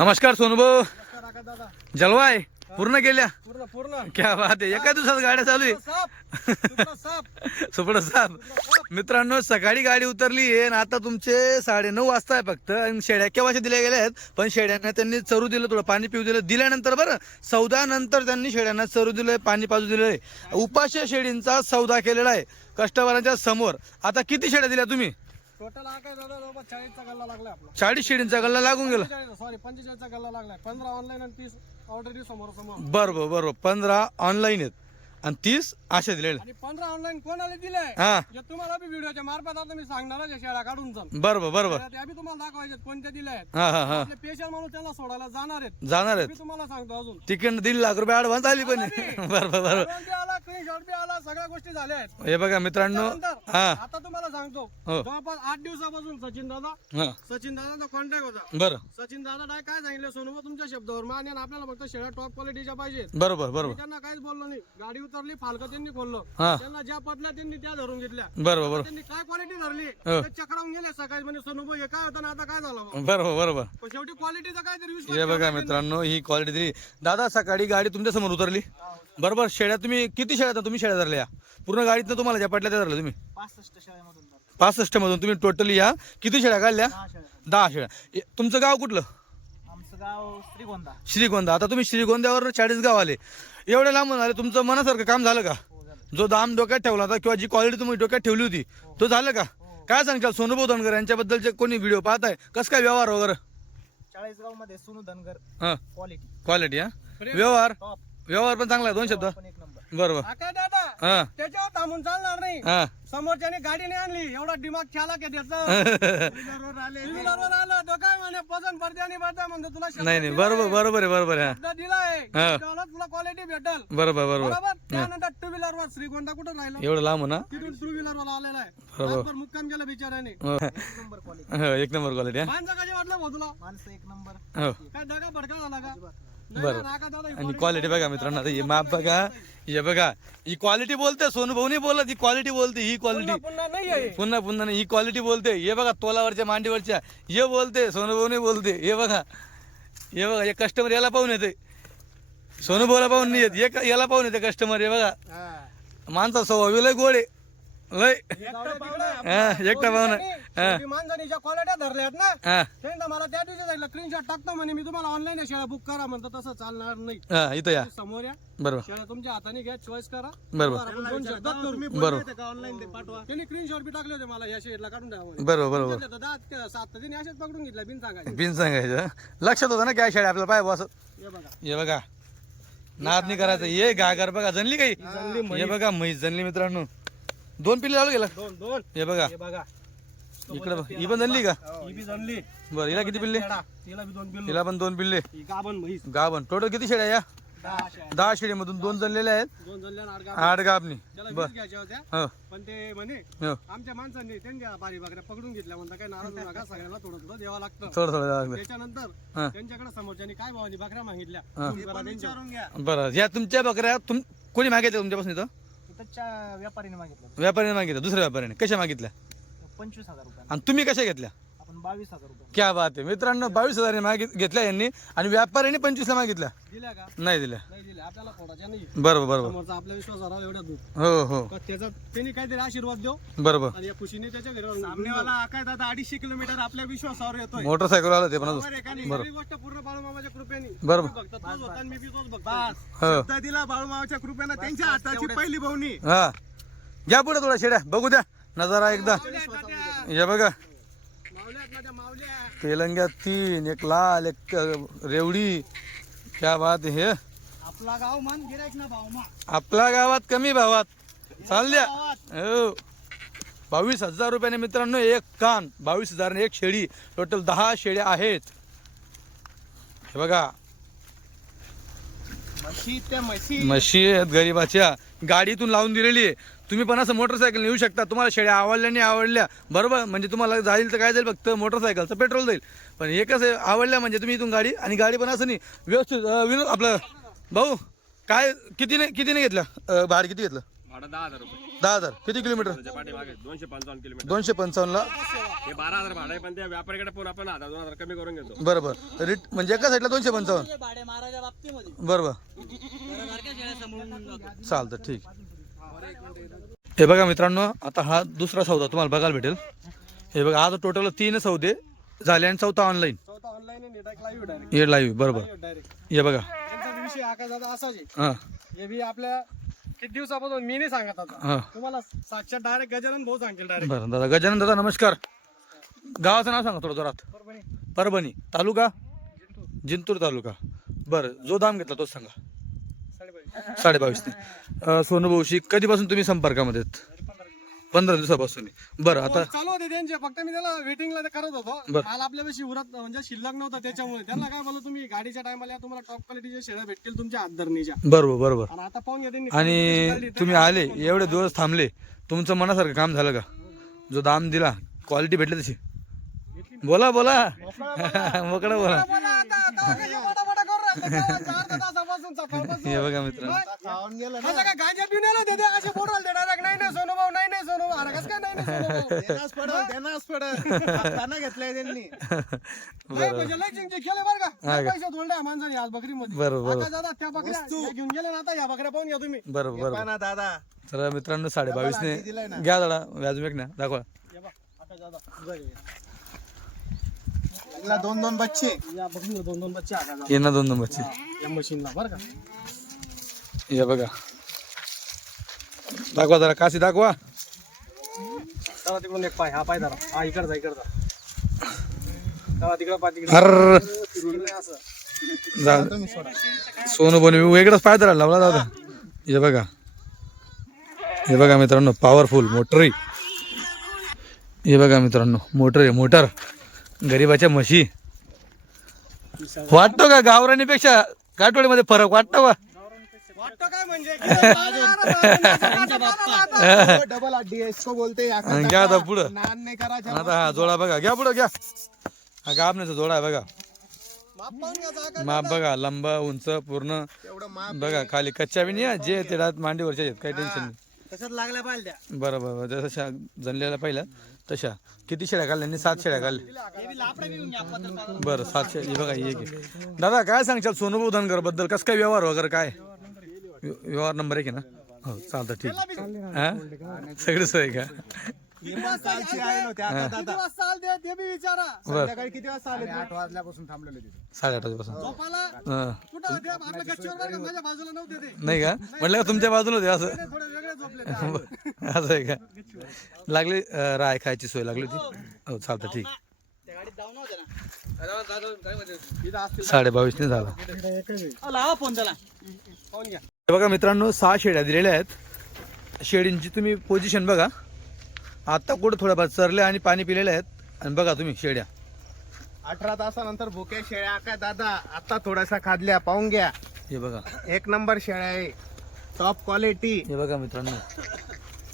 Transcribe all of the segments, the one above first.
नमस्कार सोनूभाऊ. दादा जलवा आहे पूर्ण केल्या. पूर्ण पूर्ण क्या बात आहे. एका दिवसात गाड्या चालू आहे. सुपडा साहेब मित्रांनो, सकाळी गाडी उतरली आहे आणि आता तुमचे 9:30 वाजता आहे फक्त. आणि शेळ्या केव्हाच्या दिल्या गेल्या आहेत, पण शेळ्यांना त्यांनी चरू दिलं, थोडं पाणी पिऊ दिलं. दिल्यानंतर बरं सौदा नंतर त्यांनी शेळ्यांना चरू दिलंय, पाणी पाजू दिलंय. उपाशी शेळींचा सौदा केलेला आहे कस्टमरांच्या समोर. आता किती शेळ्या दिल्या तुम्ही? टोटल काय दादा 40चा गल्ला लागलाय आपला. 40 शेळींचा गल्ला लागून गेला. सॉरी 45चा गल्ला लागलाय. 15 ऑनलाईन आणि 30 ऑर्डर समोर समोर. बरोबर बरोबर. 15 ऑनलाईन आहेत आणि 30 अशा दिलेल्या. आणि 15 ऑनलाईन कोणाला दिलंय हा जे तुम्हाला बी व्हिडिओच्या मार्फत आता मी सांगणार आहे. शेळ्या काढून जाण बरोबर बरोबर. त्या बी तुम्हाला दाखवायचे कोणत्या दिल्या आहेत. हा हा हा आपले पेशल म्हणून त्यांना सोडायला जाणार आहेत. जाणार मी आहेत. तुम्हाला सांगतो अजून तिकडनं 1.5 लाख रुपये ऍडव्हान्स आली पण. बरोबर बरोबर. Advance बी आला, स्क्रीनशॉट बी आला, सगळ्या गोष्टी झाल्या आहेत. हे बघा मित्रांनो. त्यानंतर हा आता तुम्हाला सांगतो हो. जवळपास 8 दिवसापासून सचिन दादाचा कॉन्टॅक्ट होता. बरं सचिन दादा काय सांगितलं, सोनू तुमच्या शब्दावर मान आणि आपल्याला फक्त शेळ्या टॉप क्वालिटीच्या पाहिजेत. बरोबर मी बरोबर. त्यांना काहीच बोललो नाही. गाडी उतरली, फालकं त्यांनी खोललं. हा त्यांना ज्या पटल्या त्यांनी त्या धरून घेतल्या. बरोबर बरोबर. त्यांनी काय क्वालिटी धरली हो. ते चक्रावून गेले सकाळी. म्हणजे सोनू हे काय होतं ना आता काय झालं बा? बरोबर बरोबर. पण शेवटी क्वालिटीचा काहीतरी विश्वास हे बघा ठेवला मित्रांनो, ही क्वालिटी दिली. दादा सकाळी गाडी तुमच्या समोर उतरली बरोबर. शेळ्या तुम्ही किती शेळ्या तुम्ही शेळ्या धरल्या पूर्ण गाडीत तुम्हाला ज्या पटल्या त्या धरल्या तुम्ही? 65 शेळ्यामधून 65 मधून तुम्ही टोटली या किती शेळ्या काढल्या? 10 शेळ्या. तुमचं गाव कुठलं? आमचं गाव श्रीगोंदा. श्रीगोंदा. आता तुम्ही श्रीगोंद्यावर 40 गाव आले, एवढे लांबून आले. तुमचं मनासारखं काम झालं का? जो दाम डोक्यात ठेवला होता किंवा जी क्वालिटी तुम्ही डोक्यात ठेवली होती तो झालं का? काय सांगशाल सोनूभाऊ धनगर यांच्याबद्दलचे कोणी व्हिडिओ पाहताय, कसं काय व्यवहार वगैरे? 40 गाव मध्ये सोनू धनगर हा क्वालिटी क्वालिटी. हा व्यवहार टॉप व्यवहार पण चांगला आहे. 2 शब्द पण एक नंबर. बरोबर. काय दादा हा त्याच्यावर थांबून चालणार नाही. हा समोरच्याने गाडीने आणली एवढा दिमाग ख्याला के त्याचं व्हीलरवर आलं तो काय म्हणे पसंत पडते आणि पडते म्हणतो तुला शब्द नाही नाही दिलाय. बरोबर बरोबर आहे बरोबर आहे. शब्द दिलाय हा. त्याला तुला क्वालिटी भेटल. बरोबर बरोबर. बरोबर. त्यानंतर टू व्हीलर वर श्रीगोंदा कुठं राहिला, एवढं लांब ना. तिथून टू व्हीलर वर आलेला आहे. बरोबर. रातभर मुक्काम केला बिचाऱ्याने. हो. Number quality. हो, एक नंबर क्वालिटी. माणसं कशी वाटलं भाऊ तुला? माणसं एक नंबर. हो काय दगा भडका झाला का? बरं. आणि क्वालिटी बघा मित्रांनो. आता हे माप बघा, हे बघा, ही क्वालिटी बोलते. सोनू भाऊ नाही बोलत, ही क्वालिटी बोलते. ही क्वालिटी पुन्हा नाही आहे. पुन्हा पुन्हा नाही, ही क्वालिटी बोलते. हे बघा तोलावरच्या मांडीवरच्या हे बोलते, सोनू भाऊ नाही बोलते. हे बघा, हे बघा, हे कस्टमर याला पाहून येते, सोनू भाऊला पाहून नाही येत. याला पाहून येते कस्टमर. हे बघा हा. माणसा स्वभाव लय गोड आहे लय. एकटा पाहुणा आहे हा आपला. एकटा पाहुणा. हा शेवटी माणसाने ज्या क्वालिट्या धरल्यात ना हा त्यांना मला त्या दिवशी सांगितलं स्क्रीनशॉट टाकतो म्हणे मी तुम्हाला ऑनलाईन शेळ्या बुक करा म्हणतो. तसं चालणार नाही. हा इथं या. समोर या बरोबर शेळ्या तुमच्या हाताने घ्या, चॉईस करा. बरोबर आपण 2 शब्दात करू. बरोबर ऑनलाईन पाठवा. त्यांनी स्क्रीनशॉट बी टाकले होते मला या शेडला काढून द्या म्हणे. बरोबर बरोबर. 7 दिनी असेच पकडून घेतल्या बिन सांगायचं. बिन सांगायचं. लक्षात होतं ना काय शाळे आपल्याला पाय बस. हे बघा हे बघा नाद नाही करायचं. हे गागर बघा जनली काही. हे बघा म्हैस जनली मित्रांनो. 2 पिल्ले लावलं गेला. 2 हे बघा हे बघा इकडे बघ. ही पण जनली का? ही बी जणली. बरं हिला किती पिल्ले? तिला बी 2 बिल. हिला पण 2 पिल्ले. ही गाभण म्हैस. गाभण. टोटल किती शेळ्या या? 10 शेळीमधून 2 जनलेल्या आहेत. 2 जणल्या आणि 8 गाभण. 8 गाभणी. त्याला बर 20 घ्यायच्या होत्या हो पण ते म्हणे हो. आमच्या माणसांनी त्यांच्या बारी बकऱ्या पकडून घेतल्या म्हणता काय नाराज होऊ नका, सगळ्याला थोडं थोडं द्यावं लागतं. थोडं थोडं लागलं. त्याच्यानंतर हा. त्यांच्याकडे समोरच्यानी काय भावानी बकऱ्या मागितल्या हा. तुम्ही जरा विचारून घ्या. बरं या तुमच्या बकऱ्या कोणी मागितल्या तुमच्यापासून इथं? इथच्या व्यापारीने मागितलं व्यापाऱ्याने मागितल्या. दुसऱ्या व्यापाऱ्याने कशा मागितल्या? 25,000 रुपये. आणि तुम्ही कशा घेतल्या? आपण 22,000 रुपये क्या बात आहे मित्रांनो. 22,000 घेतल्या यांनी आणि व्यापाऱ्याने 25ला मागितल्या. दिल्या का? नाही दिल्या. नाही दिल्या. आपल्याला फोडायच्या नाही. बरोबर बरोबर. समोरचा आपला विश्वास हरावा एवढ्या दूर. हो हो त्याचा त्यांनी काहीतरी आशीर्वाद देऊ बरोबर. आणि या खुशीने त्याच्या घरी सामनेवाला काय दादा 250 किलोमीटर आपल्या विश्वासावर येतोय. मोटरसायकल आलं ते पण अजून. सगळी गोष्ट पूर्ण बाळूमामाच्या कृपेने. बरोबर. बघता तोच होता आणि मी बी तोच बघतो. हो दिला बाळूमामाच्या कृपेने त्यांच्या हाताची पहिली भावनी. हा घ्या पुढे थोडा शेड्या बघू द्या नजारा एकदा. हे बघा तेलंग्या 3, एक लाल, एक रेवडी. क्या बात आहे. आपला गाव मान गिरायक ना भावमा. आपल्या गावात कमी भावात चालल्या. हो 22,000 रुपयाने मित्रांनो एक कान. 22,000 एक शेळी. टोटल 10 शेळ्या आहेत. हे बघा म्हशी आहेत गरीबाच्या. गाडीतून लावून दिलेली आहे. तुम्ही पण असं मोटरसायकल येऊ शकता. तुम्हाला शेळ्या आवडल्या नाही आवडल्या बरोबर म्हणजे तुम्हाला जाईल तर काय जाईल फक्त मोटरसायकलचं पेट्रोल जाईल. पण हे कसं आवडल्या म्हणजे तुम्ही इथून गाडी आणि गाडी पण असं नाही व्यवस्थित. विनोद आपलं भाऊ काय कितीने घेतलं भाडं किती घेतलं? भाडं 10,000 रुपये. 10,000 किती किलोमीटर? पाठीमागे 255 किलोमीटर. 255 ला. हे 12,000 भाडं आहे, पण त्या व्यापाऱ्याकडे पण आपण 1,000-2,000 कमी करून घेतो. बरोबर. म्हणजे एका साईडला 255. भाडे माराच्या बाबतीमध्ये बरोबर. सारख्या शेळ्या सांभाळून जातो. चालतं ठीक. हे बघा मित्रांनो, आता हा दुसरा सौदा तुम्हाला बघायला भेटेल. हे बघा आज टोटल 3 सौदे झाले आणि चौथा ऑनलाईन. चौथा ऑनलाईन आहे डायरेक्ट लाईव्ह डायरेक्ट हे लाईव्ह बरोबर. डायरेक्ट हे बघा. त्यांचा विषय आकाश दादा असाच आहे. हां हे बी आपल्या किती दिवसापासून मी नाही सांगत आता हां तुम्हाला साक्षात डायरेक्ट गजानन भाऊ सांगेल डायरेक्ट. बरं दादा. गजानन दादा नमस्कार. गावाचं नाव सांगा थोडं जोरात. परभणी. तालुका जिंतूर तालुका. बरं. जो दाम घेतला तोच सांगा. 22.5. सोनूभाऊशी कधीपासून तुम्ही संपर्कामध्ये आहेत? 15 दिवसापासून. बरं आता चालू होते त्यांचे, फक्त मी त्याला वेटिंगला करत होतो. बरं. माल आपल्यापाशी उरत म्हणजे शिल्लक नव्हता, त्याच्यामुळे त्यांना काय बोललो तुम्ही गाडीच्या टायमाला तुम्हाला टॉप क्वालिटीच्या शेळ्या भेटतील तुमच्या हातधरणीच्या. बरोबर बरोबर. आणि आता पाहून घ्या त्यांनी आणि तुम्ही आले एवढे दिवस थांबले, तुमचं मनासारखं काम झालं का? जो दाम दिला क्वालिटी भेटली तशी? बोला बोला. मोकळं बोला. हे बघा मित्र. गांजा पिऊन आलो ते असे बोट राहिले डायरेक्ट. नाही नाही सोनू भाऊ, नाही नाही सोनू भाऊ. अरे कसं काय नाही नाही सोनू भाऊ? घेतलाय त्यांनी. नाही, म्हणजे लय चिंचे केले बरं का. पैसे तोडले माणसाने आज बकरीमध्ये. बरोबर आता दादा त्या बकऱ्या घेऊन गेले ना, आता या बकऱ्या पाहून घ्या तुम्ही. बरोबर बरोबर. ना दादा तर मित्रांनो 22.5 ने घ्या दादा. व्याज ना दाखवा. हे बघ, आता दादा लागला 2-2 बच्चे. या बकरीला 2-2 बच्चे आता दादा. यांना 2 नंबरची. या मशीनला बरं का. हे बघा. दाखवा जरा काशी दाखवा. तेव्हा तिकडून एक पाय, हा पाय धरा. हा इकडचा इकडचा. तेव्हा तिकडं पाय तिकडे. अर असं. सोनू बनवी वेगळाच पाय धरायला लावला दादा. हे बघा. हे बघा मित्रांनो, पॉवरफुल मोटर आहे. हे बघा मित्रांनो, मोटर आहे मोटर. गरीबाच्या म्हशी. वाटतो का गावरानीपेक्षा काटोळीमध्ये फरक वाटतो का? वाटतं काय म्हणजे डबल अड्डी इसको बोलते घ्या आता पुढं. नान नाही करायचं. आता हा जोडा बघा. घ्या पुढं घ्या. हा गाबण्याचा जोडा आहे बघा. माप पाहून घ्यायचा. माप बघा. लंबा उंच पूर्ण एवढं माप बघा. खाली कच्च्या बी नाही जे ते रात मांडीवरच्या आहेत. काही टेन्शन नाही. तसंच लागल्या पाहिजे त्या. बरं बरं. जशा जनलेल्या पहिल्या तशा. किती शेळ्या काढल्या? 7 शेळ्या काढल्या. हे बी लापडे बी घेऊन घ्या पत्रकार. बरं 7 शेळ्या. हे बघा एक आहे. दादा काय सांगशाल सोनूभाऊ धनगर बद्दल? कसं काय व्यवहार वगैरे काय? व्यवहार नंबर 1 आहे ना? हो चालतं ठीक. हा सगळं सोय का? किती वाजता आले होते आता किती दादा? वाजता आले ते बी विचारा. बरं. सकाळी किती वाजता आले? 8 वाजल्यापासून थांबलेले तिथे. 8:30 वाजेपासून. झोपाला हा. कुठं होते आपल्या गच्चीवर बरं का, माझ्या बाजूला नव्हते ते. नाही का? म्हटलं का तुमच्या बाजूला होते असं? ते थोडे वेगळे झोपले ते. असं आहे का? लागली राय खायची सोय लागली होती. हो चालतं ठीक. त्या गाडीत जाऊ नव्हते ना. 22.5 झाला. लावा फोन त्याला. पाहून घ्या. हे बघा मित्रांनो 6 शेळ्या दिलेल्या आहेत. शेळींची तुम्ही पोझिशन बघा. आता कुठं थोड्याफार चरल्या आणि पाणी पिलेले आहेत. आणि बघा तुम्ही शेळ्या 18 तासानंतर भुक्या शेळ्या काय दादा? आता थोडासा खादल्या पाहून घ्या. हे बघा. 1 नंबर शेळ्या आहे. Top quality. हे बघा मित्रांनो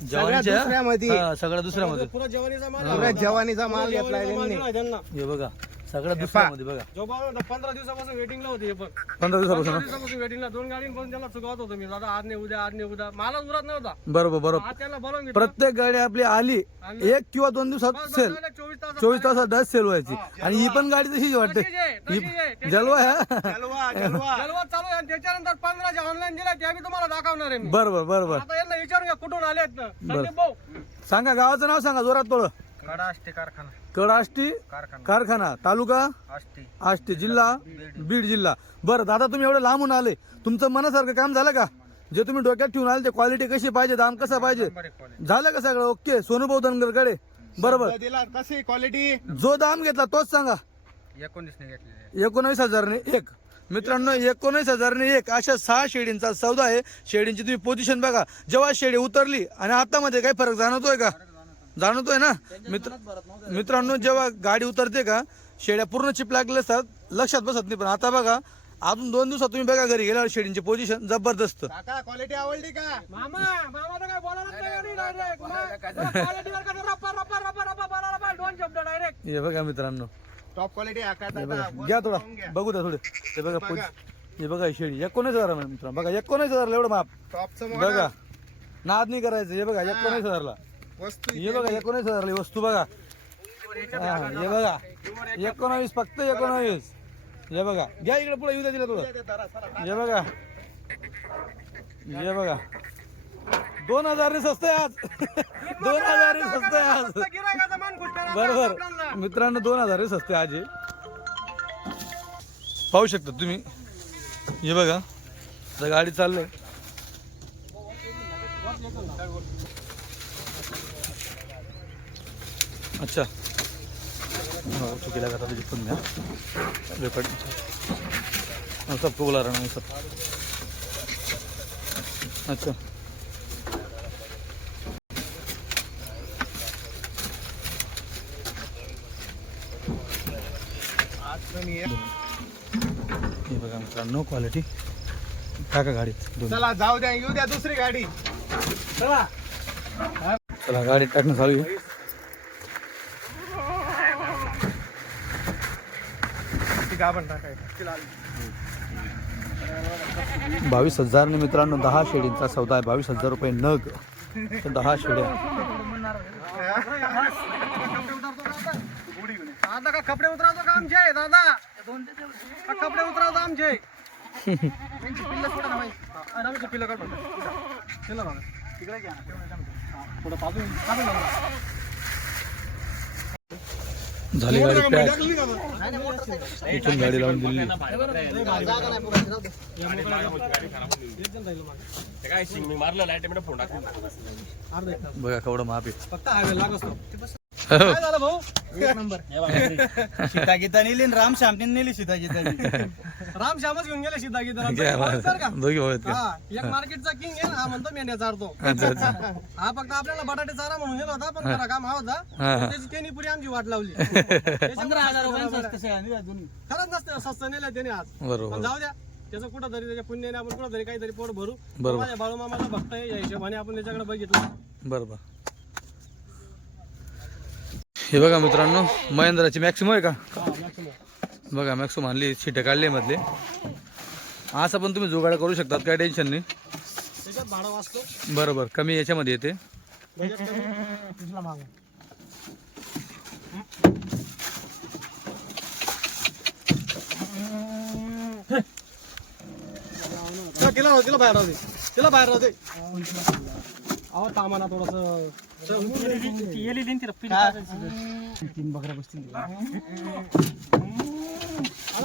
सगळ्या दुसऱ्यामध्ये. हा, सगळ्या दुसऱ्यामध्ये. पुरा जवानीचा माल पुऱ्या जवानीचा माल घेतलाय जवानीचा माल त्यांनी. दिलाय त्यांना. हे बघा सगळ्या दुसऱ्यामध्ये बघा. जो बाबा 15 दिवसापासून वेटिंगला होते हे बघ. 15 दिवसापासून 15 दिवसापासून वेटिंगला 2 गाडींपासून त्याला चुकवत होतो मी. दादा आज नाही उद्या, आज नाही उद्या. मला उरत नव्हता. बरोबर बरोबर. आज त्याला बोलवून घेतलं. प्रत्येक गाडी आपली आली 1 किंवा 2 दिवसात सेल. 24 तासात 10 सेल व्हायची. आणि ही पण गाडी तशीच वाटते. ही जलवा आहे हा. जलवा जलवा. जलवा चालू आहे. आणि त्याच्यानंतर 15 ऑनलाईन दिल्या त्या बी तुम्हाला दाखवणार आहे मी. बरोबर बरोबर. आता यांना विचारून घ्या कुठून आलेत ना. संदीप भाऊ. सांगा गावाचं नाव सांगा जोरात थोडं. कडाष्टी कारखाना. कडाष्टी कारखाना. तालुका आष्टी. जिल्हा बीड जिल्हा. बरं दादा तुम्ही एवढं लांबून आले, तुमचं मनासारखं काम झालं का? जे तुम्ही डोक्यात ठेवून आले ते क्वालिटी कशी पाहिजे, दाम कसा पाहिजे, झालं का सगळं ओके? सोनूभाऊ धनगरकडे बरोबर. दिला कशी क्वालिटी? जो दाम घेतला तोच सांगा. 19,000 1. मित्रांनो 19,000 1 अशा 6 शेळींचा सौदा आहे. शेळींची तुम्ही पोझिशन बघा. जेव्हा शेळी उतरली आणि आता मध्ये काही फरक जाणवतोय का? जाणवतोय ना मित्रांनो. जेव्हा गाडी उतरते का शेळ्या पूर्ण चिप लागले असतात, लक्षात बसत नाही. पण आता बघा अजून 2 दिवसात तुम्ही बघा घरी गेल्यावर शेळींची पोझिशन जबरदस्त. काका क्वालिटी आवडली का? मामा तर काय बोलायलाच नाही डायरेक्ट. क्वालिटीवर का रप्पा रप्पा रप्पा रप्पा रप्पा 2 शब्द डायरेक्ट. हे बघा मित्रांनो. टॉप क्वालिटी आका हे दादा. बघा घ्या थोडा बघू द्या थोडे. हे बघा हे बघा ही शेळी 19,000 मित्रांनो. बघा 19,000 एवढं माप टॉपचं बघा. नाद नाही करायचं. हे बघा 19,000ला. वस्तू हे बघा 19,000ला ही वस्तू बघा. हा, हे बघा 19 फक्त 19. हे बघा घ्या इकडे पुढे येऊ द्या तिला थोडं. हे बघा 2,000 स्वस्त आहे आज. 2,000 स्वस्त आहे आज. गिऱ्हाईकाचा मान खुश करा बरोबर आपल्याला. मित्रांनो 2,000 स्वस्त आहे आज हे. पाहू शकता तुम्ही. हे बघा आता गाडी चाललंय. अच्छा हो चुकीला करता तुझी पण घ्या रेकॉर्ड सबको बुला रहा हूँ सब. अच्छा हे बघा मित्रांनो क्वालिटी. टाका गाडीत दोन. चला जाऊ द्या, येऊ द्या दुसरी गाडी. चला गाडीत टाकणं चालू आहे. ती गाभण टाकायची. 22,000 ने मित्रांनो 10 शेळींचा सौदा आहे. 22,000 रुपये नग. 10 शेळ्या. दादा का कपडे उतरावतो का आमचे आहे दादा? का कपडे उतरावतो आमचे? पिल्लं सोडा ना बाई. आरामचं पिल्लं काढ बघा. पिल्लं बघा. तिकडे घ्या. थोडं पाजून लावा. झाली गाडी पॅक. इथून गाडी लावून दिली. ते काय शिंग मी मारलं लाईट मध्ये फोन टाकून. बघा केवढं माप आहे. फक्त हायवे लागत असतो. काय झालं भाऊ? सीता गीता नेली आणि राम श्यामने नेली सीता गीता. राम श्यामच घेऊन गेले सीधा काय बात. दोघी भाऊ आहेत का? हा एक मार्केटचा किंग आहे ना, हा म्हणतो मेंढ्या चारतो. अच्छा अच्छा हा फक्त आपल्याला बटाटे चारा म्हणून गेला होता, पण खरा काम हा होता. हा. त्याची त्यांनी पुरी आमची वाट लावली. 15,000 रुपयांचं असतं शेळ्या नेल्या दोन्ही. खरंच नसतं स्वस्त नेलं त्याने आज. पण बरोबर जाऊ द्या, त्याचं कुठं तरी त्याच्या पुण्याने आपण कुठं तरी काहीतरी पोट भरू. बरोबर. माझ्या बाळू मामाला भक्त आहे या हिशोबाने आपण त्याच्याकडे बघितलं. बरोबर. हे बघा मित्रांनो महिंद्राची मॅक्सिमो आहे का? बघा मॅक्सिमो आणली. शिटे काढले मधले. असं पण तुम्ही जुगाड करू शकतात, काय टेन्शन नाही. त्याच्यात भाडं वाचतो. बरोबर कमी याच्यामध्ये येते. त्याच्यात कमी, दुसरा मागू. तिला बाहेर राहू दे. तिला बाहेर राहू दे. अहो तामाना थोडस तीन बकऱ्या बसतील.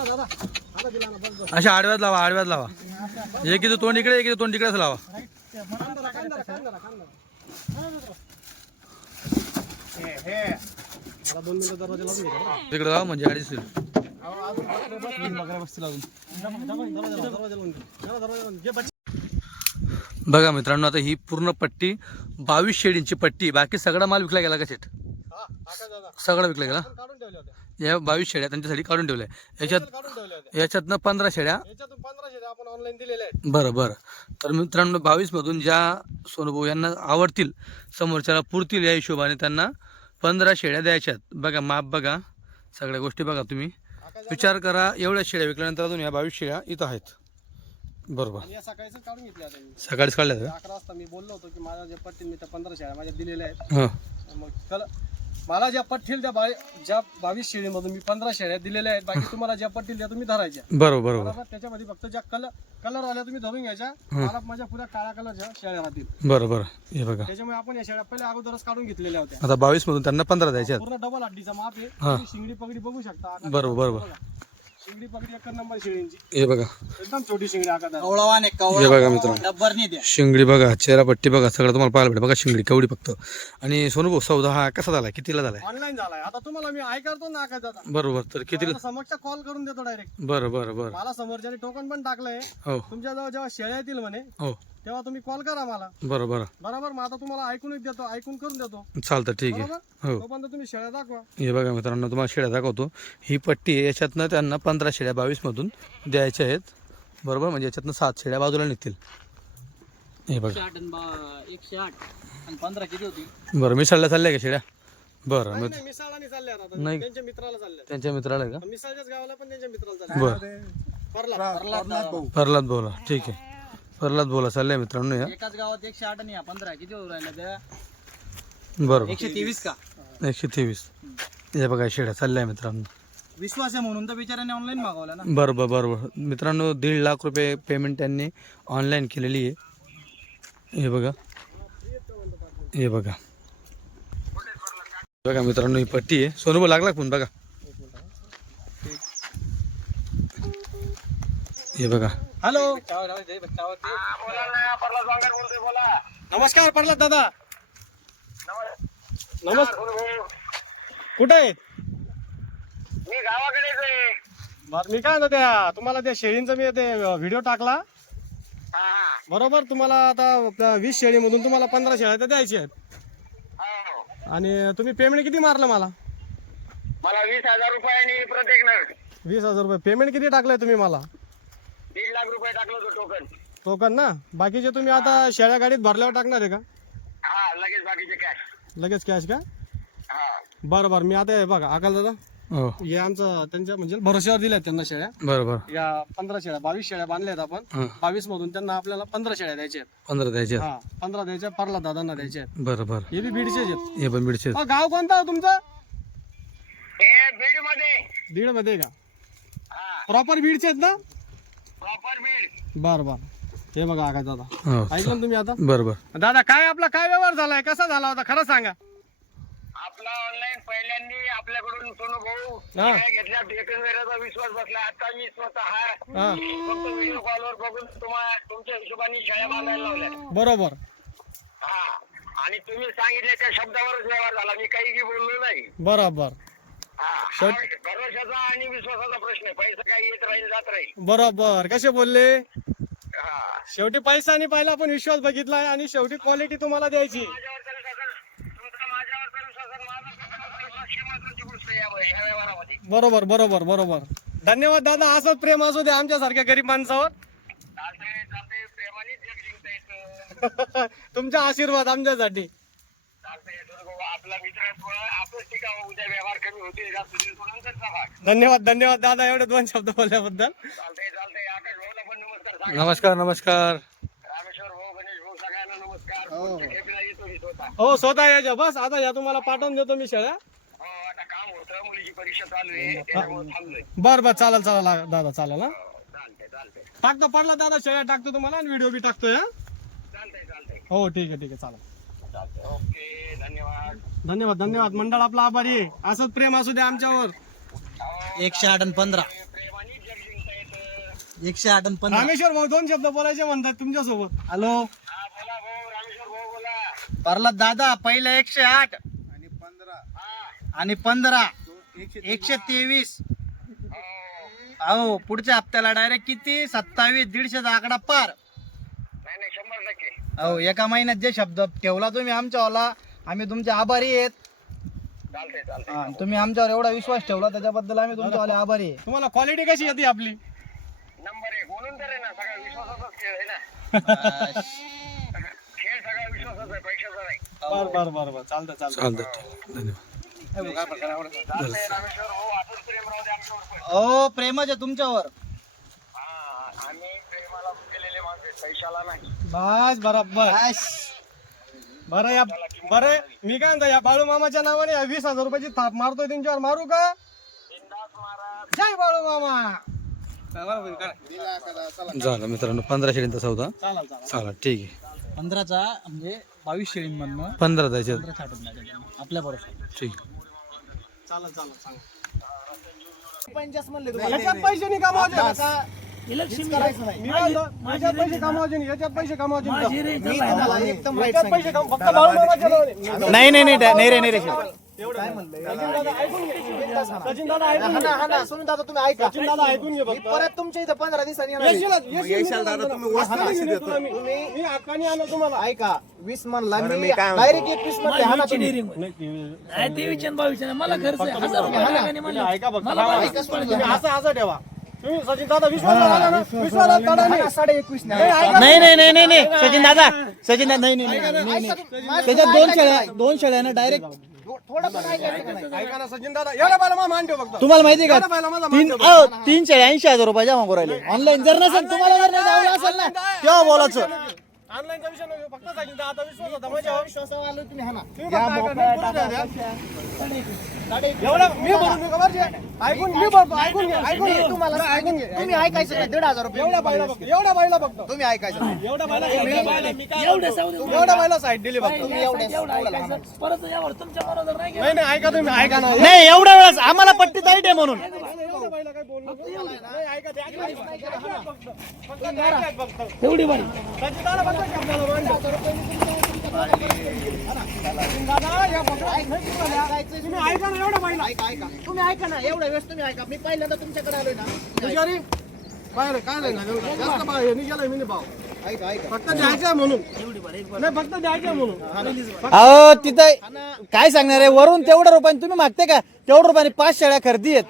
दादा आता दिला ना बस बस. अशा आडव्यात लावा, आडव्यात लावा. एकीचं तोंड इकडे, एकीचं तोंड इकडेच लावा. मला 2 मिनिटं दरवाजा लावून घ्या. तिकडे लावा म्हणजे अडीच होईल. तीन बकऱ्या बसतील अजून. दरवाजा लावून घे. बच्चे बघा मित्रांनो आता ही पूर्ण पट्टी 22 शेळींची पट्टी. बाकी सगळा माल विकला गेला का शेट? हा काका दादा सगळा विकला गेला. काढून ठेवल्या होत्या. या 22 शेळ्या त्यांच्यासाठी काढून ठेवल्या. याच्यात काढून ठेवल्या होत्या. याच्यातनं 15 शेळ्या. याच्यातून 1500 आपण ऑनलाईन दिलेले आहेत. बरं बरं. तर मित्रांनो 22 मधून ज्या सोनूभाऊ यांना आवडतील, समोरच्याला पुरतील या हिशोबाने त्यांना 15 शेळ्या द्यायच्यात. बघा माप बघा, सगळ्या गोष्टी बघा. तुम्ही विचार करा, एवढ्या शेळ्या विकल्यानंतर अजून या 22 शेळ्या इथं आहेत. बरोबर. आणि या सकाळीच काढून घेतल्या आता मी. सकाळीच काढल्या का? 11 वाजता मी बोललो होतो की माझ्या ज्या पट्टी मी त्या 15 शेळ्या माझ्या दिलेल्या आहेत. हां मग कल मला ज्या पट्टील त्या ज्या 22 शेळीमधून मी 15 शेळ्या दिलेल्या आहेत. बाकी तुम्हाला ज्या पट्टील त्या तुम्ही धरायच्या. बरोबर बरोबर. बरोबर. त्याच्यामध्ये फक्त ज्या कलर आल्या तुम्ही धरून घ्यायच्या. मला माझ्या पुऱ्या काळ्या कलरच्या शेळ्या राहतील. बरं बरं. हे बघा त्याच्यामुळे आपण या शेळ्या पहिले अगोदरच काढून घेतलेल्या होत्या. आता 22 मधून त्यांना 15 द्यायच्यात. पूर्ण डबल हड्डीचा माप आहे. हा. तुम्ही शिंगडी पगडी बघू शकता. बरोबर बरोबर. शिंगडी पगडी 1 नंबर शेळींची. हे बघा, एकदम छोटी शिंगडी आकार. कवळावान एक हे बघा मित्रांनो डब्बर नाही द्या. शिंगडी बघा, चेहरा पट्टी बघा, सगळं तुम्हाला पाहायला भेटेल. बघा शिंगडी केवढी फक्त. आणि सोनूभाऊ सौदा हा कसा झाला, कितीला झालाय? ऑनलाईन झालाय. आता तुम्हाला मी आय करतो ना आका दादा. बरोबर. तर कितीला? समक्ष कॉल करून देतो डायरेक्ट. बरं बरं बरं. मला समोरच्याने टोकन पण टाकलंय. हो तुमच्या जवळ जेव्हा शेळ्या येतील म्हणे हो तेव्हा तुम्ही कॉल करा मला. बरं बरं. बरोबर. मग आता तुम्हाला ऐकूनच देतो, ऐकून करून देतो. चालतं ठीक आहे. बरोबर. हो. तोपर्यंत तुम्ही शेळ्या दाखवा. हे बघा मित्रांनो तुम्हाला शेळ्या दाखवतो. ही पट्टी आहे, याच्यातनं त्यांना 15 शेळ्या 22 मधून द्यायच्या आहेत. बरोबर. म्हणजे याच्यातनं 7 शेळ्या बाजूला निघतील. हे बघा 108 आणि 15 किती होती? बरं. मिसळला चालल्या का शेळ्या? बरं. मग नाही मिसाळाने चालल्या आता. नाही. त्यांच्या मित्राला चालल्या. त्यांच्या मित्राला आहे का? मिसाळच्याच गावाला पण त्यांच्या मित्राला चालल्या. बरं. परला प्रल्हाद भाऊला ठीक आहे. प्रल्हाद बोला चाललंय मित्रांनो या एकाच गावात 108 आणि 15 किती होऊ राहिल्या त्या? बरोबर 123 का? 123. हे बघा शेळ्या चालल्या मित्रांनो. विश्वास आहे म्हणून तर बिचाऱ्याने ऑनलाईन मागवल्या ना. बरोबर बरोबर मित्रांनो, 1.5 लाख रुपये पेमेंट त्यांनी ऑनलाईन केलेली आहे. हे बघा, हे बघा, बघा मित्रांनो, ही पट्टी आहे. सोनू लागला फोन बघा. हे बघा, हॅलो, नमस्कार प्रल्हाद दादा. नमस्कार. कुठे आहेत? मी गावाकडेच आहे. बरं, मी काय म्हणतो, त्या तुम्हाला त्या शेळींचा मी ते व्हिडिओ टाकला. बरोबर, तुम्हाला आता 20 शेळीमधून तुम्हाला 15 शेळ्या तर द्यायच्या आहेत. आणि तुम्ही पेमेंट किती मारलं मला? मला 20,000 रुपयांनी प्रत्येक नग 20,000 रुपये पेमेंट किती टाकलंय तुम्ही मला? 1.5 लाख रुपये टाकलं होतं टोकन. टोकन ना. बाकीचे तुम्ही आता शेळ्या गाडीत भरल्यावर टाकणार आहे का? हा, लगेच बाकीचे कॅश. लगेच कॅश का? हा. बरं बरं, मी आता हे बघा अकाल दादा, हो हे आमचं त्यांच्या म्हणजे भरोश्यावर दिल्यात त्यांना शेळ्या. बरोबर. या 15 शेळ्या 22 शेळ्या बांधल्या आहेत आपण. हा. 22 मधून त्यांना आपल्याला 15 शेळ्या द्यायच्या आहेत. 15 द्यायचे. हा, 15 द्यायच्या. प्रल्हाद दादांना द्यायच्या आहेत. बरोबर. हे बी बीडचेच आहेत. हे पण बीडचे. गाव कोणतं आहे तुमचं? हे बीड मध्ये. बीड मध्ये का? हा, प्रॉपर बीडचे आहेत ना? प्रॉपर बीड. बरं बरं. हे बघा आकाश दादा, हो ऐकलं ना तुम्ही आता? बरोबर. दादा, काय आपला काय व्यवहार झालाय, कसा झाला होता, खरं सांगा. आपला ऑनलाईन पहिल्यांदा आपल्याकडून सोनू भाऊ हा. घेतल्या एकंदरीचा विश्वास बसला. आता मी स्वतः हा. फक्त व्हिडिओ कॉलवर बघून तुमच्या हिशोबाने शेळ्या बांधायला लावल्या. बरोबर हा, आणि तुम्ही सांगितले त्या शब्दावरच व्यवहार झाला. मी काही बोललो नाही. बरोबर हा, भरोशाचा आणि विश्वासाचा प्रश्न आहे. पैसा काही येत राहील जात राहील. बरोबर. कसे बोलले? हा, शेवटी पैसा आणि पाहिला आपण विश्वास बघितलाय आणि शेवटी क्वालिटी तुम्हाला द्यायची. माझ्यावरचा विश्वास, तुमचा माझ्यावरचा विश्वास आणि माझा तुमच्यावरचा विश्वास ही महत्त्वाची गोष्ट आहे या व्यवहारामध्ये. बरोबर बरोबर बरोबर. धन्यवाद दादा, असंच प्रेम असू दे आमच्यासारख्या गरीब माणसावर. चालतंय चालतंय, प्रेमानेच जग जिंकता येतं. तुमचा आशीर्वाद आमच्यासाठी. चालतंय सोनू भाऊ, आपला मित्र आपलंच टिकावं. उद्या व्यवहार कमी होतील जास्त होतील तो नंतरचा भाग. धन्यवाद धन्यवाद दादा, एवढे 2 शब्द बोलल्याबद्दल. चालतंय चालतंय. आकाश भाऊला पण नमस्कार सांगा. नमस्कार नमस्कार. रामेश्वर भाऊ, गणेश भाऊ, सगळ्यांना नमस्कार. पुढच्या खेपेला येतो मी स्वतः. हो, स्वतः यायच्या. बस आता या तुम्हाला पाठवून देतो मी शेळ्या. हो, आता काम होतं, मुलीची परीक्षा चालू आहे त्याच्यामुळे थांबलोय. बर बर, चालेल चालेल दादा, चालेल. हा, चालतंय चालतंय टाकतो पडला दादा, शेळ्या टाकतो तुम्हाला आणि व्हिडिओ बी टाकतोय. हा, चालतंय चालतंय हो, ठीक आहे ठीक आहे, चालेल. चालतंय. ओके, धन्यवाद. धन्यवाद धन्यवाद. मंडळ आपला आभारी आहे. असंच प्रेम असू दे आमच्यावर. 108 आणि 15. प्रेमानेच जग जिंकता येतं. 108 आणि 15. रामेश्वर भाऊ 2 शब्द बोलायचे म्हणतात तुमच्यासोबत. हॅलो, हा, बोला भाऊ, रामेश्वर भाऊ बोला. प्रल्हाद दादा, पहिला 108 आणि 15 123. अहो, पुढच्या हप्त्याला डायरेक्ट किती 27 150चा आकडा पार. नाही नाही, 100%. अहो, एका महिन्यात जे शब्द ठेवला तुम्ही आमच्यावाला, आम्ही तुमचे आभारी आहेत. चालतंय चालतंय. हा, तुम्ही आमच्यावर एवढा विश्वास ठेवला त्याच्याबद्दल आम्ही तुमच्यावाले आभारी आहे. तुम्हाला क्वालिटी कशी येते आपली? नंबर 1 म्हणून तर आहे ना, सगळा विश्वासाचाच खेळ आहे ना. खेळ सगळा विश्वासाचा आहे, पैशाचा नाही. बर बर बर बर, चालतं चालतं. चालतं. धन्यवाद. चालतंय रामेश्वर भाऊ, आपण प्रेम राहू दे आमच्यावर पण. हो, प्रेमच आहे तुमच्यावर. हा, आम्ही प्रेमाला केलेले माणसं आहेत, पैशाला नाही. बस बरोबर. बरं या, बरं मी काय म्हणतो, या बाळू मामाच्या नावाने 20,000 रुपयाची थाप मारतोय तुमच्यावर, मारू का? बिनधास्त मारा. जय बाळू मामा. झालं मित्रांनो, 15 शेळींचा सौदा. चालेल चालेल. चालेल, ठीक आहे. 15चा म्हणजे 22 शेळींमधनं 15 द्यायचे. 15 छाटून द्यायचे आपल्या बरोबर. ठीक. चालेल चालेल, सांगा. याच्यात पैसे नाही कमावायचे. मी म्हणतो, याच्यात पैसे कमावायचे नाही, याच्यात पैसे कमावायचे नाही. याच्यात पैसे फक्त बाळू मामाच्या नावाने. नाही नाही नाही नाही रे नाही रे. सचिन दादा ऐकून घे. सोनू दादा तुम्ही ऐका. सचिन दादा ऐकून घे फक्त. परत तुमच्या इथं 15 दिवसांनी येणार आहे. येशील दादा, तुम्ही मी हक्काने आणलं तुम्हाला. ऐका 20 म्हणला मी डायरेक्ट 21 म्हणले हा ना तुम्ही. ऐका फक्त. तुम्ही असं ठेवा. तुम्ही सचिन दादा विश्वासात काढा नाही. 21.5 नाही नाही नाही नाही सचिन दादा, सचिन दादा, नाही नाही नाही. त्याच्यात 2 शेळ्या ना डायरेक्ट थोडं पण ऐकायचं का नाही? ऐका ना सचिन दादा एवढ्या बायला मग मान ठेव फक्त तुम्हाला माहिती एवढ्या का बायला माझा मान तीन ठेव. 380,000 रुपये जमा करू राहिले ऑनलाईन. जर नसेल तुम्हाला जर नाही जावलं असेल ना तेव्हा बोलायचं. ऑनलाईनचा विषय नाही फक्त सचिन दादा आता विश्वास होता माझ्यावर. विश्वासावर आलो तुम्ही हा ना. तुम्ही फक्त ऐका, नाही बोलू द्या, द्या. एवढं मी भरून देऊ का बरं जे? ऐकून मी भरतो ऐकून घे ऐकून घे तुम्हाला ऐकून घे तुम्ही ऐकायचं नाही. 1,500 रुपये एवढ्या बायला बघतो एवढ्या बायला बघतो तुम्ही ऐकायचं नाही. एवढ्या बायला मी काय एवढ्या बायला साईड दिली बघतो तुम्ही एवढ्या नाही नाही ऐका तुम्ही ऐका ना नाही एवढ्या वेळेस आम्हाला पट्टी ताईट आहे म्हणून. एवढ्या बायला काय बोललो नाही ऐका ते ऐका फक्त ऐका फक्त एवढी बाई सचिन दादा फक्त शब्दाला मान ठेव. सचिन दादा या फक्त तुम्ही ऐका ना एवढ्या बायला ऐका तुम्ही ऐका ना. एवढ्या वेळेस तुम्ही ऐका. मी पहिल्यांदा तुमच्याकडे आलोय ना. पुजारी पाहिलं काय नाही ना जास्त पाहिजे मी गेलोय मी नाही पाव ऐका ऐका. फक्त द्यायचंय म्हणून नाही फक्त द्यायचंय म्हणून अहो तिथं काय सांगणार आहे. वरून तेवढ्या रुपयाने तुम्ही मागते का? तेवढ्या रुपयाने 5 शेळ्या खरेदी आहेत.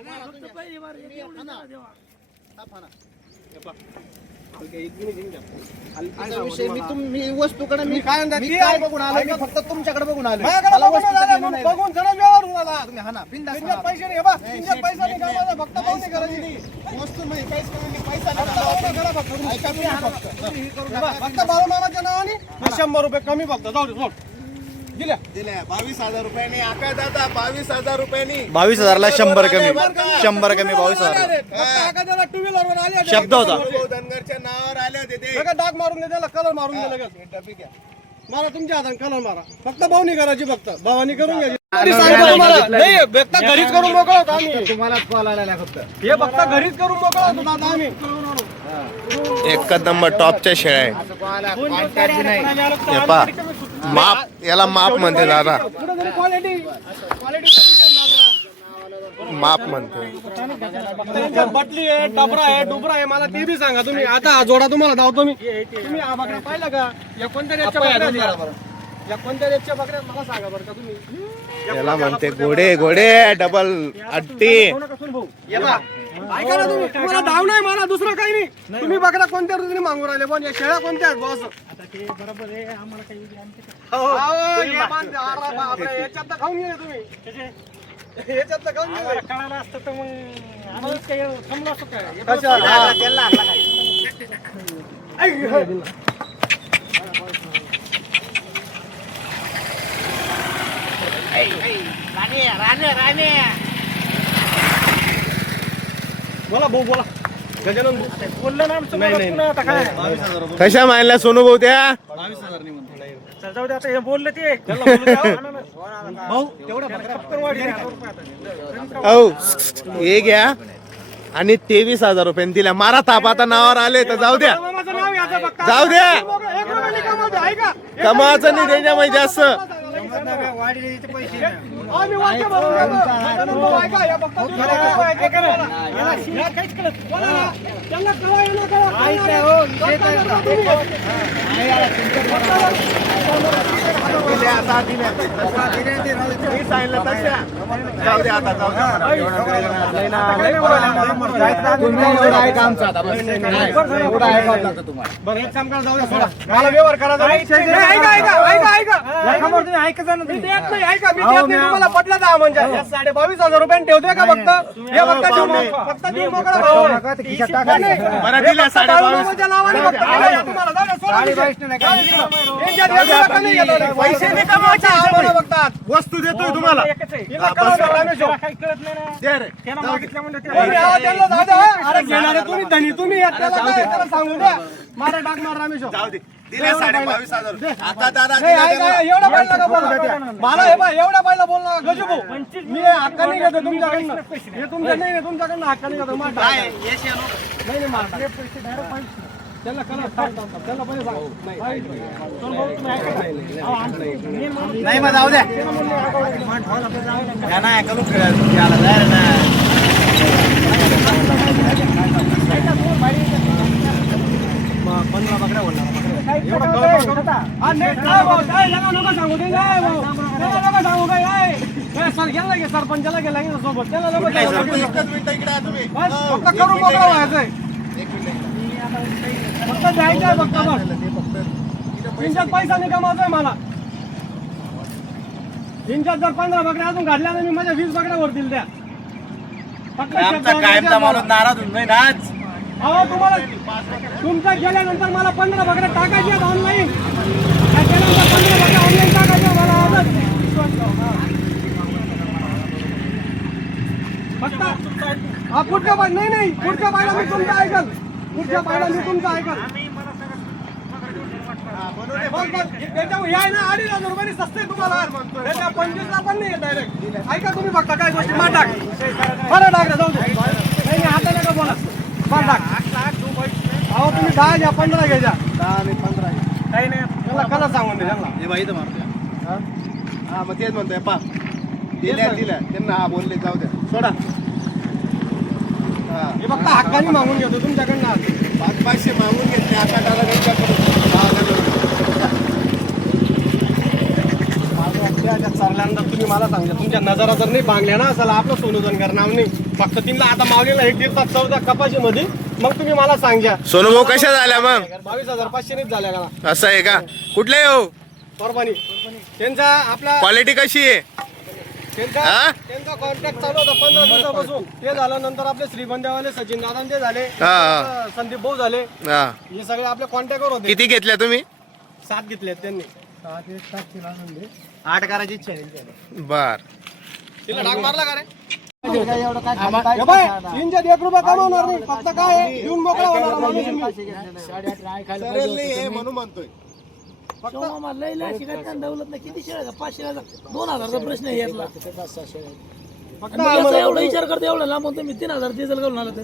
विषय मी वस्तूकडे मी काय म्हणतात? मी काय बघून आलो? मी फक्त तुमच्याकडे बघून आलो. माझ्याकडे मला बघून वस्तू आला घेणं म्हणून नाही. बघून जरा व्यवहार होऊन आला तुम्ही हा ना बिनधास्त पिंजात राहा. पैसे नाही बा पिंजात पैसा नाही कामाचा फक्त पाहून नाही करायची वस्तू नाही काहीच कमी नाही. पैसा फक्त नाही. पाहून करा फक्त तुम्ही. ऐका तुम्ही फक्त. तुम्ही हे करू हे बा, फक्त बाळूमामाच्या नावाने 100 रुपये कमी फक्त जाऊ दे सोड दिल्या 22,000 रुपयांनी आका दादा 22,000 रुपयांनी 22,000ला 100 कमी 100 कमी 22,000. फक्त एखाद्याला टू व्हीलर वर आले शब्द होता. धनगरच्या नावावर आले होते ते लगेच डाग मारून दे त्याला कलर मारून दे लगेच मारा तुमच्या हाताने कलर मारा फक्त भावनी करायची फक्त भावानी करून घ्यायची नाही फक्त घरीच करून मोकळा होतो आम्ही तुम्हाला कॉल आलेला फक्त. हे फक्त घरीच करून मोकळा होतो दादा आम्ही एकच नंबर टॉपच्या शेळ्या आहे असं कॉल कॉन्टॅक्ट नाही. हे पहा माप याला माप म्हणते दादा क्वालिटी माप म्हणते बटली आहे डबरा आहे डुबरा आहे मला ते बी सांगा तुम्ही आता हा जोडा तुम्हाला धावतो मी तुम्ही हा बकरा पाहिला का या कोणत्या रेटच्या बकऱ्या आहेत या कोणत्या रेटच्या बकऱ्या मला सांगा बरं का तुम्ही याला म्हणते घोडे घोडे डबल अट्टी ऐका ना तुम्ही तुम्हाला धाव नाही मला दुसरं काही नाही तुम्ही बकरा कोणत्या ऋतूने मागून राहिले पण या शेळ्या कोणत्या आहेत बॉस याच्यात तर खाऊन गेले तुम्ही याच्यात तर खाऊन गेले कळाला असतं तर मग आम्हाला काही थांबलो असतो काय बोला भाऊ बोला गजानन बोललं ना आमचं नाही आता काय कशा मानल्या सोनू भाऊ त्या जाऊ दे आता हे बोललं ते भाऊ तेवढा औ हे घ्या आणि 23,000 रुपयांनी दिल्या मारा ताप आता नावावर आले तर जाऊ द्या जाऊ द्या कमाचं नाही त्याच्यामध्ये जास्त जाऊ द्या आता जाऊ मला व्यवहार करा तुम्हाला पटला जा म्हणजे 22,500 रुपयांनी ठेवते का फक्त हे फक्त देऊन मोकळा भाऊ. बरं दिल्या 22,500 नावाने फक्त तुम्हाला जाऊ द्या, सोडा तिकडं. पैसे नाही कमवायचे आम्हाला बघतात वस्तू देतोय तुम्हाला हिला कळलं का रामेश्वर? दे रे. तुम्ही आवाज द्यायला जाऊ द्या. अरे घेणारे तुम्ही धनी तुम्ही या, त्याला काय त्याला सांगू द्या मारा डाग मार रामेश्वर जाऊ दे दिल्या 22,500 आता दादा नाही, दिल्या ऐका, एवढा पाहिला का बोला मला हे बा एवढा पाहिला बोलला गजू भाऊ मी हक्काने घेतो तुमच्याकडनं हे तुमच्या नाही नाही, तुमच्याकडनं हक्काने घेतो मार टाक. नाही नाही मार टाक. त्याला करा त्याला पहिले सांग नाही. चल भाऊ, तुम्ही ऐका. अहो, आमचं- नाही मग जाऊ द्या या ना करू याला जाय ना. हा, नाही, काय भाऊ, काय नका नका सांगू ते, काय भाऊ, नका सांगू काय, काय. काय सर गेला की सरपंचाला गेला की सोबत त्याला नका सांगू. एकच मिनिट इकडे आहे तुम्ही बस, फक्त करून मोकळा व्हायचंय. फक्त जायचंय फक्त बस. तुमच्यात पैसा नाही कमावतोय मला तीनच्यात जर 15 बकऱ्या अजून घातल्या तर मी माझ्या 20 बकऱ्या वरतील द्या. फक्त आमचा शब्द कायमचा बोला. माणूस नाराज होऊन जाईल आज. अहो तुम्हाला तुमच्या गेल्यानंतर मला 15 बकऱ्या टाकायच्या आहेत ऑनलाईन. त्याच्यानंतर 15 बकऱ्या ऑनलाईन टाकायच्या मला आजच. फक्त पुढच्या नाही पुढच्या पाहिला मी तुमचं ऐकल. पुढच्या पाहिला मी तुमचं ऐकल. त्याच्यावर या ना 2,500 रुपयांनी सस्ते तुम्हाला. त्याच्या 25ला पण नाही डायरेक्ट. ऐका तुम्ही फक्त काय गोष्टी मा टाक बरं टाक रे, जाऊ दे. नाही हाताने का बोला मा टाक. अहो तुम्ही 10 घ्या 15 घ्यायच्या. 10 आणि 15 काही नाही त्याला कला सांगून दे त्यांना. हे बाई तर मारतोय. हा मग तेच म्हणतोय पा दिल्या त्यांना हा बोलले जाऊ द्या सोडा. हा हे फक्त हक्काने मागून घेतो तुमच्याकडनं आज. 500 मागून घेतले आता दादा त्यांच्याकडून. त्या चालल्यानंतर तुम्ही मला सांगा तुमच्या नजरा जर नाही बांगल्या ना असाल आपलं सोनूधनकर नाव नाही. फक्त तिला आता मागलेला एक दिवसात 14 कपाशीमध्ये. मग तुम्ही मला सांगा सोनू कशा झाल्या मग 22,500 झाल्या का असं आहे का कुठले हो परभणी. त्यांचा आपला क्वालिटी कशी आहे त्यांचा कॉन्टॅक्ट चालू होता 15 दिवसापासून. ते झालं नंतर आपले श्रीबंध्यावाले सचिन दादा ते झाले. हा. संदीप भाऊ झाले. हा हे सगळे आपल्या कॉन्टॅक्टवर होते. किती घेतल्या तुम्ही 7 घेतले त्यांनी. 8 करायची इच्छा आहे. बर तिला डाग मारला का रे? हे बाय, 3च्यात 1 रुपया कमावणार नाही. फक्त काय आहे, येऊन मोकळा होणार माणूस तुम्ही. म्हणून म्हणतोय किती शेळ्या 500 2,000चा प्रश्न आहे यातला. फक्त एवढा विचार करतो एवढा लांबून तुम्ही 3,000 डिझेल घालून आला तर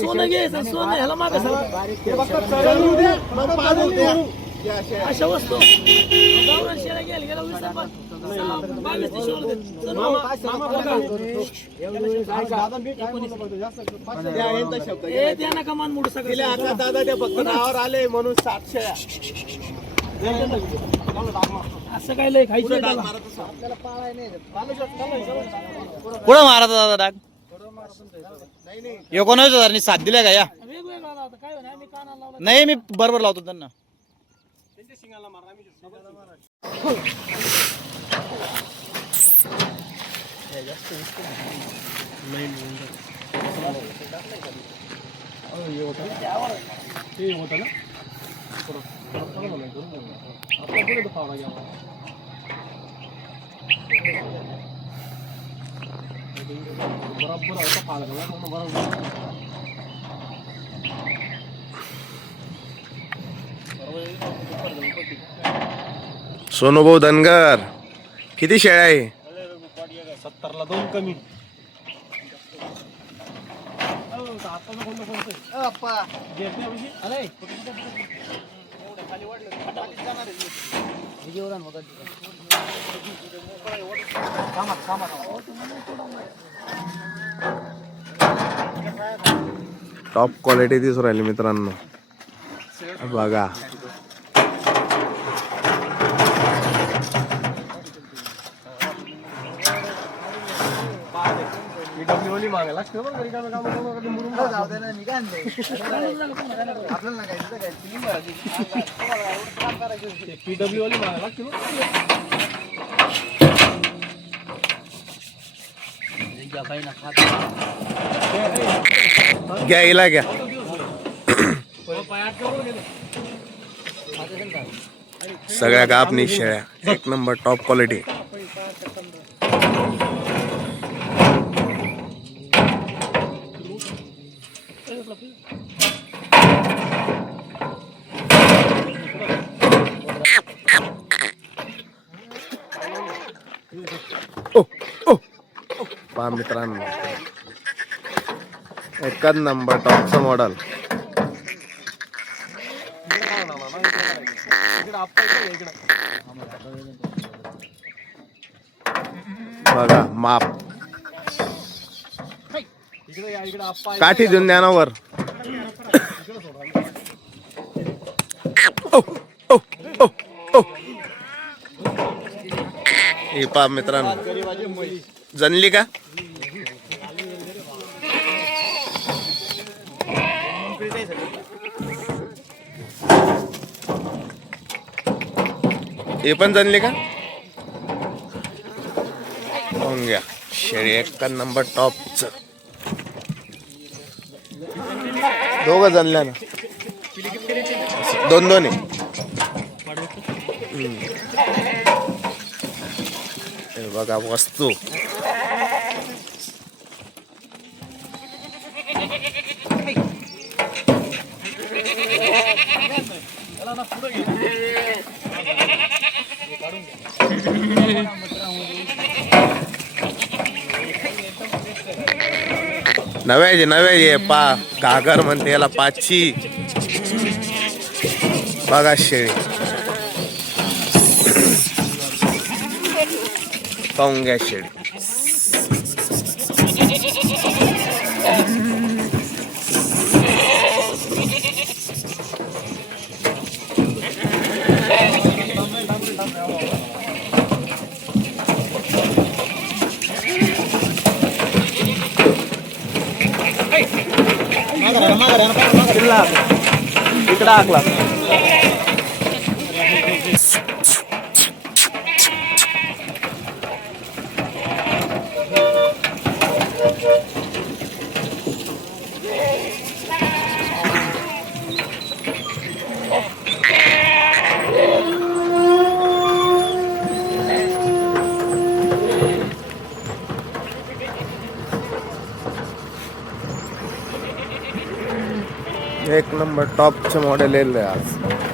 सोनं घ्यायचं सोनं ह्याला मागे अशा वस्तू गावरान शेळ्या गेल्या गेला 22 त्यांना कमान मोठं सगळं दादा त्या फक्त नावावर आले म्हणून 700. असं काय लय खायचं कुठं मारा दादा डाग 19,000 साथ दिल्या का या वेगवेगळा लावता काय होणार आम्ही कानाला लावला नाही मी बरोबर लावतो त्यांना. सोनूभाऊ धनगर किती शेळ्या आहे 70ला 2 कमी. टॉप क्वालिटी दिसून राहिली मित्रांनो बघा. डब्ल्यूली मागायला लागते बरं घरी काम मुरुम PWली मागायला लागते घ्या हिला घ्या. सगळ्या गाबनी शेळ्या 1 नंबर टॉप क्वालिटी. पहा मित्रांनो 1 नंबर टॉपचं मॉडेल. बघा माप काठी देऊन द्या ना वर. हे पहा मित्रांनो जनली का हे पण जनली का शेळी एक नंबर टॉपच. दोघं जणल्या ना, दोन दोन आहे. हे बघा वस्तू. नव्याचे पा घागर म्हणते याला, पाची. बघा शेळी पाहून घ्या शेळी. इकडं आकला. एक नंबर टॉपचं मॉडेल आहे आज.